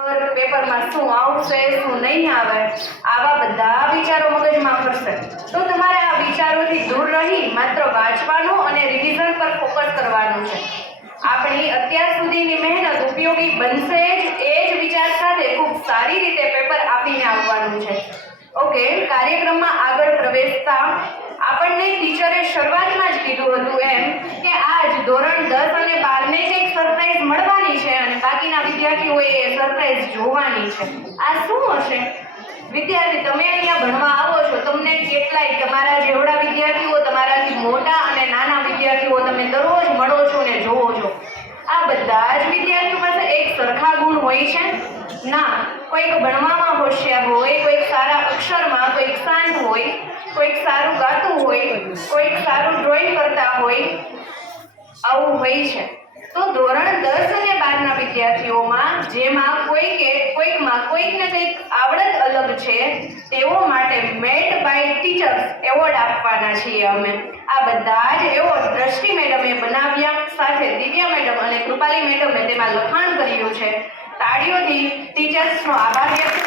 પેપરમાં શું આવશે શું નહીં આવે આવા બધા વિચારો મગજમાં ફરશે તો તમારે આ વિચારોથી દૂર રહી માત્ર વાંચવાનું અને રિવિઝન પર ફોકસ કરવાનું છે। આપણી અત્યાર સુધીની મહેનત ઉપયોગી બનશે જ એ જ વિચાર સાથે ખૂબ સારી રીતે પેપર આપીને આવવાનું છે। ઓકે, કાર્યક્રમમાં આગળ પ્રવેશતા આપણને ટીચરે શરૂઆતમાં જ કીધું હતું એમ કે આજ ધોરણ 10 અને 12 ને કંઈક સરપ્રાઈઝ મળવાની છે અને બાકીના વિદ્યાર્થીઓએ એ સરપ્રાઈઝ જોવાની છે। આ શું હશે? વિદ્યાર્થી, તમે અહીંયા ભણવા આવો છો, તમને કેટલાય તમારા જેવડા વિદ્યાર્થીઓ, તમારાથી મોટા અને નાના વિદ્યાર્થીઓ તમે દરરોજ મળો છો ને જોવો છો। આ બધા જ વિદ્યાર્થીઓ પાસે એક સરખા ગુણ હોય છે? ના, કોઈક ભણવામાં હોશિયાર હોય, કોઈક સારા અક્ષરમાં, કોઈક શાંત હોય, કોઈક સારું ગાતું હોય, કોઈક સારું ડ્રોઈંગ કરતા હોય, આવું હોય છે। તો ધોરણ 10 અને 12 ના વિદ્યાર્થીઓમાં જેમાં કોઈકમાં કોઈકને કંઈક આવડત અલગ છે તેઓ માટે મેડ બાય ટીચર્સ એવોર્ડ આપવાના છીએ અમે। આ બધા જ એવોર્ડ દ્રષ્ટિ મેડમે બનાવ્યા, સાથે દિવ્યા મેડમ અને કૃપાલી મેડમે તેમાં લખાણ કર્યું છે। તાળીઓથી ટીચર્સનો આભાર વ્યક્ત